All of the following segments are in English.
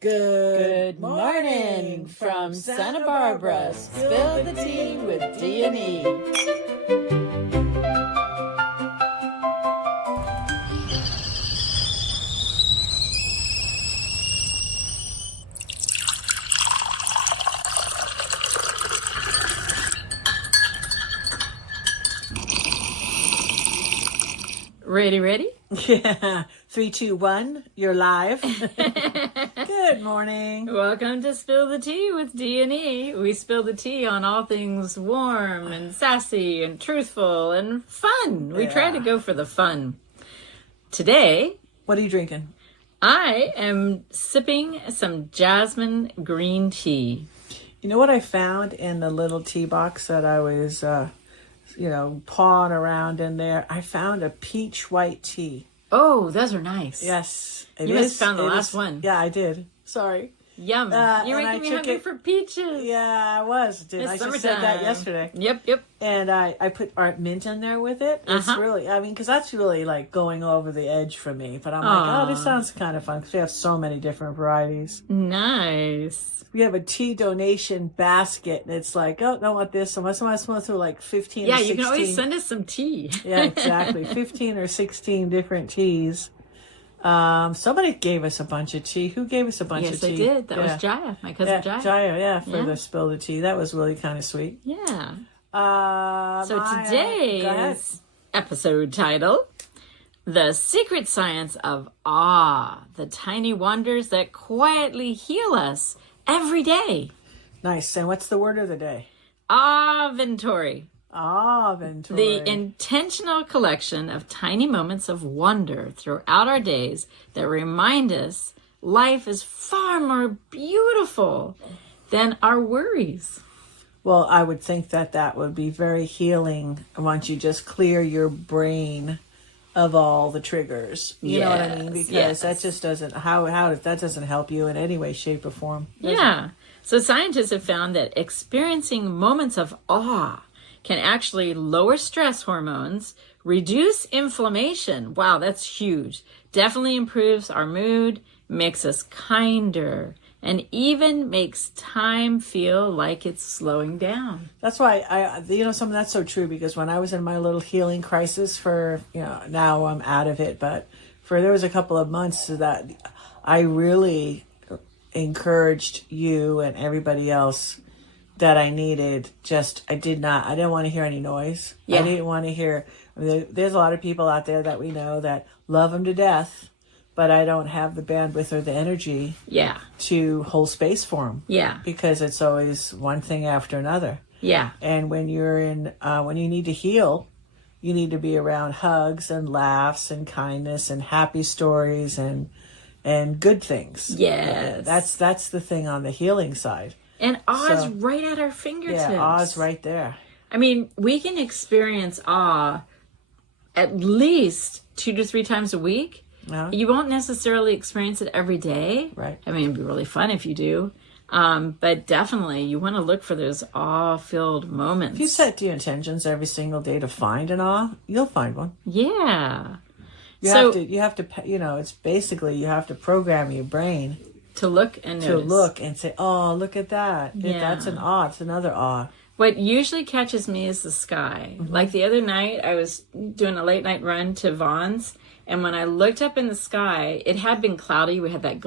Good morning from Santa Barbara. Spill the tea with D&E. Ready? Yeah. 3, 2, 1. You're live. Good morning. Welcome to Spill the Tea with D&E. We spill the tea on all things warm and sassy and truthful and fun. We try to go for the fun. Today, What are you drinking? I am sipping some jasmine green tea. You know what I found in the little tea box that I was, pawing around in there? I found a peach white tea. Oh, those are nice. Yes. You must have found the last one. Yeah, I did. Sorry. Yum. You're making me hungry for peaches. Yeah, I was. I just said that yesterday. Yep. And I put mint in there with it. It's really, because that's really like going over the edge for me. But I'm like, this sounds kind of fun because we have so many different varieties. Nice. We have a tea donation basket, and it's like, I want this. So I want to like 15 or 16. Yeah, you can always send us some tea. Yeah, exactly. 15 or 16 different teas. Somebody gave us a bunch of tea. Who gave us a bunch of tea? Yes, they did. That was Jaya, my cousin Jaya. Jaya, for the spill the tea. That was really kind of sweet. Yeah. So today's episode title, The Secret Science of Awe, the tiny wonders that quietly heal us every day. Nice. And what's the word of the day? Aweventory. Aweventory. The intentional collection of tiny moments of wonder throughout our days that remind us life is far more beautiful than our worries. Well, I would think that would be very healing once you just clear your brain of all the triggers. You know what I mean? Because that just doesn't that doesn't help you in any way, shape, or form. Yeah. So scientists have found that experiencing moments of awe can actually lower stress hormones, reduce inflammation. Wow, that's huge. Definitely improves our mood, makes us kinder, and even makes time feel like it's slowing down. That's why that's so true, because when I was in my little healing crisis now I'm out of it, but there was a couple of months that I really encouraged you and everybody else that I needed. I didn't want to hear any noise. Yeah. I didn't want to hear, there's a lot of people out there that we know that love them to death, but I don't have the bandwidth or the energy to hold space for them. Yeah. Because it's always one thing after another. Yeah. And when when you need to heal, you need to be around hugs and laughs and kindness and happy stories and good things. Yes. That's the thing on the healing side. And awe's right at our fingertips. Yeah, awe's right there. I mean, we can experience awe at least 2 to 3 times a week. You won't necessarily experience it every day. Right. I mean, it'd be really fun if you do. But definitely, you want to look for those awe-filled moments. If you set your intentions every single day to find an awe, you'll find one. Yeah. You have to, it's basically you have to program your brain to look and notice. To look and say, oh, look at that. Yeah. That's an awe. It's another awe. What usually catches me is the sky. Mm-hmm. Like the other night, I was doing a late night run to Vaughn's, and when I looked up in the sky, it had been cloudy. We had that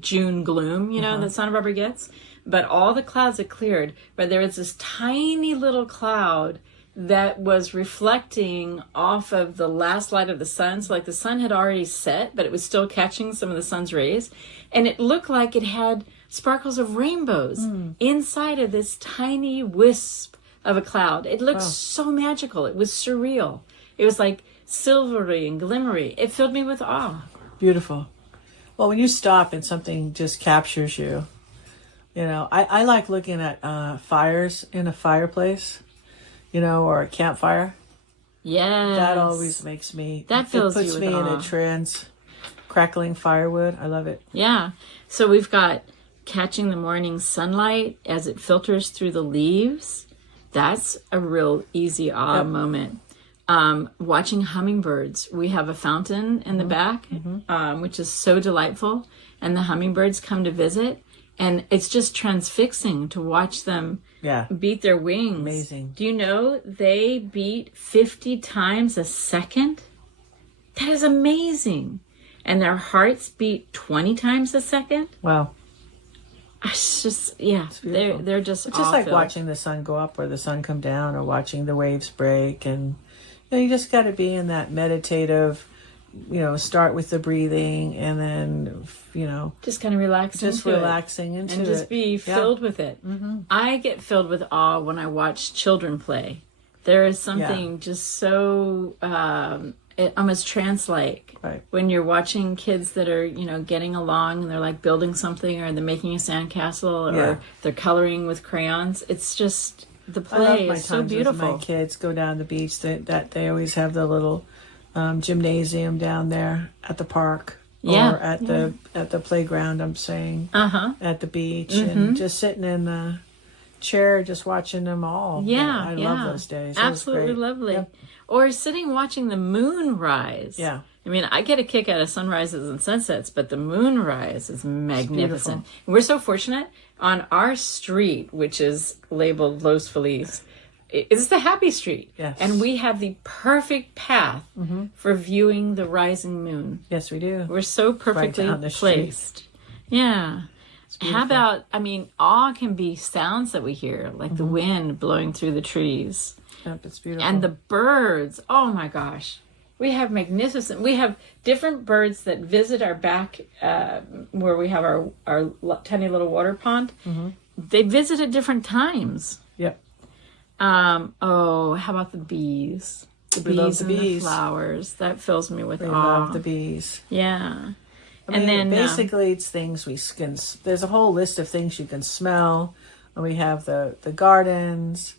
June gloom, that Santa Barbara gets. But all the clouds had cleared. But there was this tiny little cloud that was reflecting off of the last light of the sun. So like the sun had already set, but it was still catching some of the sun's rays. And it looked like it had sparkles of rainbows inside of this tiny wisp of a cloud. It looked so magical. It was surreal. It was like silvery and glimmery. It filled me with awe. Beautiful. Well, when you stop and something just captures you, I like looking at fires in a fireplace, or a campfire. Yes. That always makes me, that fills puts you me with in awe. a trance. Crackling firewood. I love it. Yeah. So we've got catching the morning sunlight as it filters through the leaves. That's a real easy awe moment. Watching hummingbirds. We have a fountain in the back, which is so delightful. and the hummingbirds come to visit, and it's just transfixing to watch them beat their wings. Amazing. Do you know they beat 50 times a second? That is amazing. And their hearts beat 20 times a second? Wow. It's just, they're just It's just like watching the sun go up or the sun come down, or watching the waves break. And you just got to be in that meditative, start with the breathing, and then, just kind of relaxing into and just be filled with it. Mm-hmm. I get filled with awe when I watch children play. There is something just so it almost trance-like when you're watching kids that are getting along, and they're like building something, or they're making a sandcastle, or they're coloring with crayons. It's just the play is so beautiful. My kids go down the beach. That they always have the little gymnasium down there at the park. Or at the playground, I'm saying, at the beach, and just sitting in the chair, just watching them all. I love those days. Absolutely lovely. Yep. Or sitting watching the moon rise. Yeah. I mean, I get a kick out of sunrises and sunsets, but the moon rise is magnificent. We're so fortunate on our street, which is labeled Los Feliz. It's the happy street. Yes. And we have the perfect path for viewing the rising moon. Yes, we do. We're so perfectly placed. Yeah. How about, awe can be sounds that we hear, like the wind blowing through the trees. Yep, it's beautiful. And the birds. Oh my gosh. We have different birds that visit our back, where we have our tiny little water pond. Mm-hmm. They visit at different times. Yep. How about the bees? The bees and the flowers. That fills me with awe. I love the bees. Yeah. And then basically it's things we can, there's a whole list of things you can smell. And we have the gardens,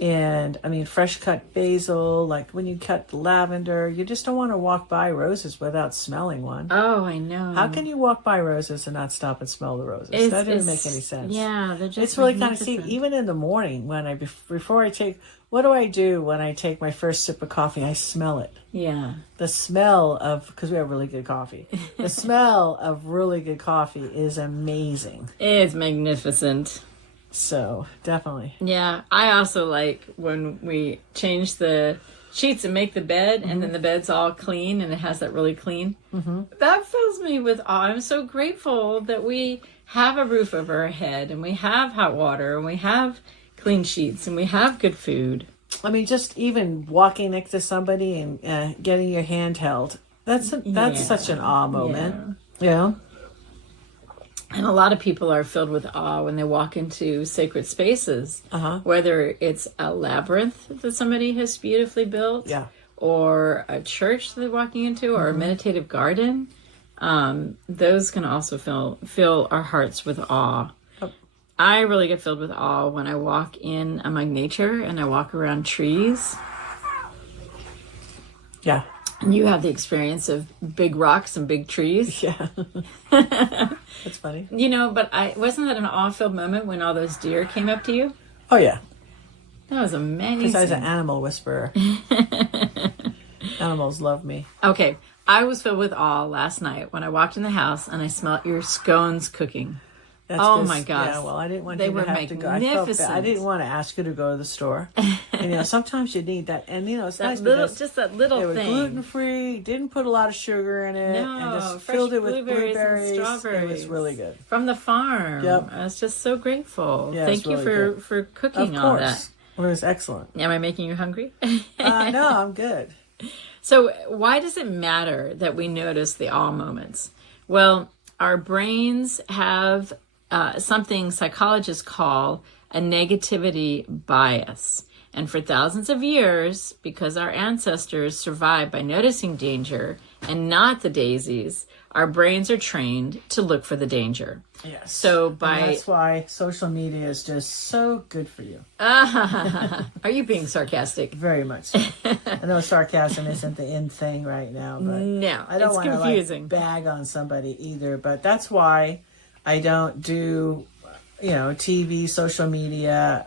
and fresh cut basil, like when you cut the lavender, you just don't want to walk by roses without smelling one. Oh, I know. How can you walk by roses and not stop and smell the roses? That doesn't make any sense. Yeah, they're just It's really kind of, even in the morning what do I do when I take my first sip of coffee? I smell it. Yeah. The smell of, because we have really good coffee, the smell of really good coffee is amazing. It's magnificent. So, definitely. Yeah, I also like when we change the sheets and make the bed, and then the bed's all clean, and it has that really clean. Mm-hmm. That fills me with awe. I'm so grateful that we have a roof over our head, and we have hot water, and we have clean sheets, and we have good food. Just even walking next to somebody and getting your hand held, that's such an awe moment. Yeah. And a lot of people are filled with awe when they walk into sacred spaces, whether it's a labyrinth that somebody has beautifully built, or a church that they're walking into, or a meditative garden. Those can also fill our hearts with awe. I really get filled with awe when I walk in among nature and I walk around trees. Yeah. And you have the experience of big rocks and big trees. Yeah. That's funny. But wasn't that an awe-filled moment when all those deer came up to you? Oh, yeah. That was amazing. Because I was an animal whisperer. Animals love me. Okay. I was filled with awe last night when I walked in the house and I smelled your scones cooking. My gosh. Yeah, well, I didn't want you to have to go. I didn't want to ask you to go to the store. And, sometimes you need that. And, it's nice because just that little they were thing. gluten-free, didn't put a lot of sugar in it, and just filled it with blueberries and strawberries. It was really good. From the farm. Yep. I was just so grateful. Yeah, Thank you for cooking all that. Well, it was excellent. Am I making you hungry? No, I'm good. So why does it matter that we notice the awe moments? Well, our brains have something psychologists call a negativity bias. And for thousands of years, because our ancestors survived by noticing danger and not the daisies, our brains are trained to look for the danger. Yes. So and that's why social media is just so good for you. Are you being sarcastic? Very much so. I know sarcasm isn't the in thing right now, but no, I don't want to bag on somebody either. But that's why I don't do, TV, social media,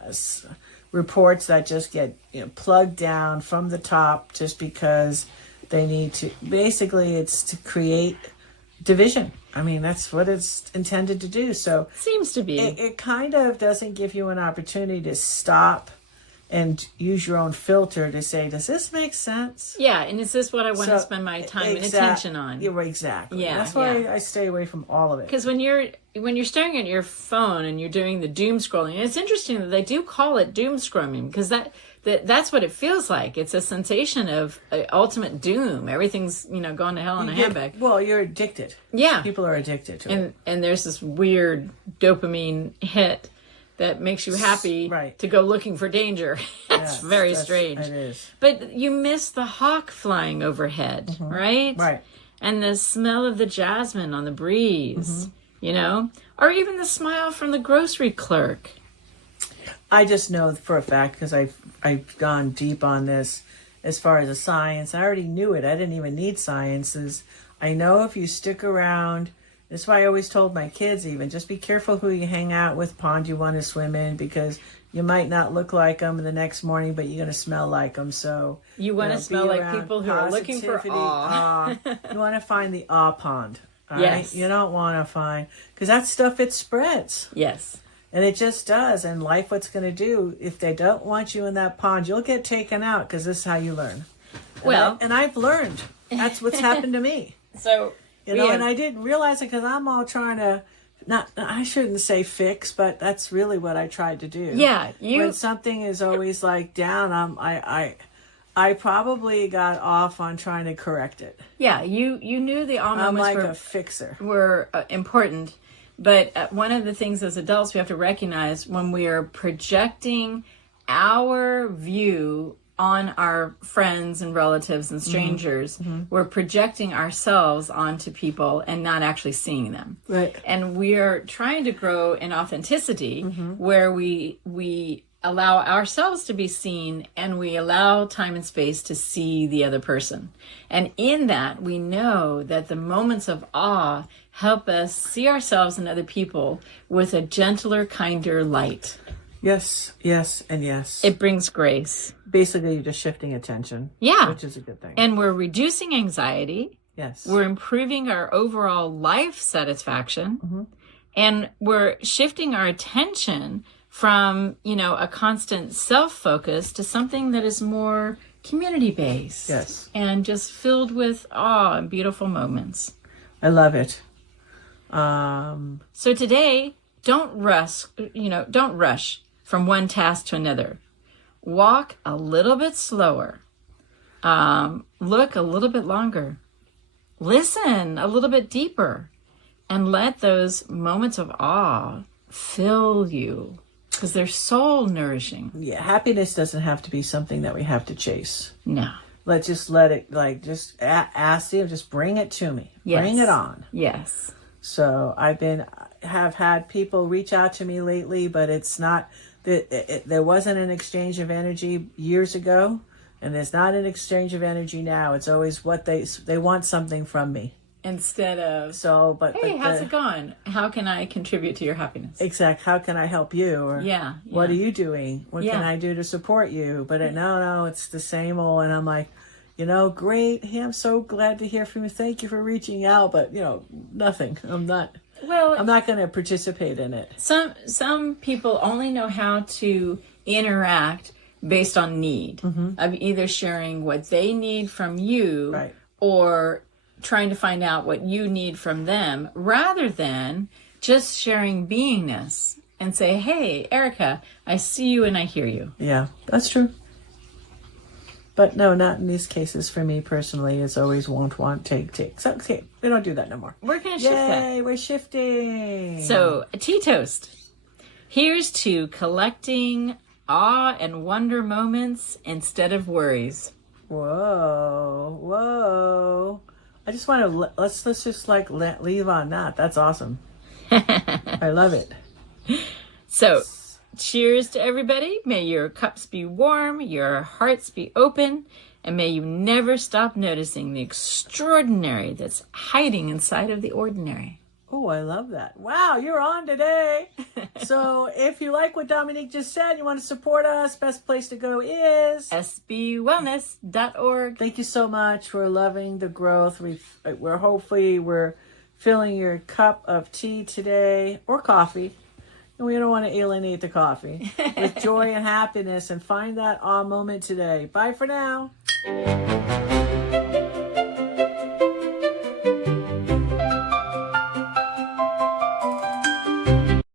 reports that just get plugged down from the top just because they need to. Basically, it's to create division. I mean, that's what it's intended to do. So Seems to be. it kind of doesn't give you an opportunity to stop and use your own filter to say, does this make sense? Yeah, and is this what I want to spend my time and attention on? Yeah, exactly. Yeah, that's why I stay away from all of it. Because when you're staring at your phone and you're doing the doom scrolling, and it's interesting that they do call it doom scrolling, because that's what it feels like. It's a sensation of ultimate doom. Everything's going to hell in a handbag. Well, you're addicted. Yeah, people are addicted to it. And there's this weird dopamine hit that makes you happy to go looking for danger. That's very strange. It is. But you miss the hawk flying overhead, right? Right. And the smell of the jasmine on the breeze, or even the smile from the grocery clerk. I just know for a fact, because I've gone deep on this as far as the science. I already knew it. I didn't even need sciences. I know if you stick around. That's why I always told my kids, even, just be careful who you hang out with, pond you want to swim in, because you might not look like them the next morning, but you're going to smell like them. So you want to smell like people who are looking for awe. You want to find the awe pond. All yes. Right? You don't want to find, because that stuff, it spreads. Yes. And it just does. And life, what's going to do, if they don't want you in that pond, you'll get taken out, because this is how you learn. And I've learned. That's what's happened to me. So... and I didn't realize it, because I'm all trying to, I shouldn't say fix, but that's really what I tried to do. Yeah. When something is always like down, I probably got off on trying to correct it. Yeah, you knew the awe moments I'm like a fixer. Were important. But one of the things as adults we have to recognize, when we are projecting our view on our friends and relatives and strangers, we're projecting ourselves onto people and not actually seeing them. Right. And we are trying to grow in authenticity, where we allow ourselves to be seen, and we allow time and space to see the other person. And in that, we know that the moments of awe help us see ourselves and other people with a gentler, kinder light. Yes, yes, and yes. It brings grace. Basically, you're just shifting attention. Yeah. Which is a good thing. And we're reducing anxiety. Yes. We're improving our overall life satisfaction. And we're shifting our attention from, a constant self-focus to something that is more community-based. Yes. And just filled with awe and beautiful moments. I love it. So today, don't rush from one task to another. Walk a little bit slower. Look a little bit longer. Listen a little bit deeper. And let those moments of awe fill you, because they're soul nourishing. Yeah, happiness doesn't have to be something that we have to chase. No. Let's just let it, just ask you, just bring it to me. Yes. Bring it on. Yes. So have had people reach out to me lately, but it's not, there wasn't an exchange of energy years ago, and there's not an exchange of energy now. It's always what they want something from me. Instead of, hey, how's it going? How can I contribute to your happiness? Exactly. How can I help you? Or what are you doing? What can I do to support you? But no, it's the same old. And I'm like, great. Hey, I'm so glad to hear from you. Thank you for reaching out. But, nothing. I'm not going to participate in it. Some people only know how to interact based on need, of either sharing what they need from you, or trying to find out what you need from them, rather than just sharing beingness and say, hey, Erica, I see you and I hear you. Yeah, that's true. But no, not in these cases. For me personally, it's always want, take. So, okay, we don't do that no more. We're going to shift that. Yay, we're shifting. So, a tea toast. Here's to collecting awe and wonder moments instead of worries. Whoa. I just want to, let's just leave on that. That's awesome. I love it. So, cheers to everybody. May your cups be warm, your hearts be open, and may you never stop noticing the extraordinary that's hiding inside of the ordinary. Oh, I love that. Wow, you're on today. So if you like what Dominique just said, you want to support us, best place to go is sbwellness.org. Thank you so much. We're loving the growth. We're filling your cup of tea today or coffee. And we don't want to alienate the coffee with joy and happiness, and find that awe moment today. Bye for now.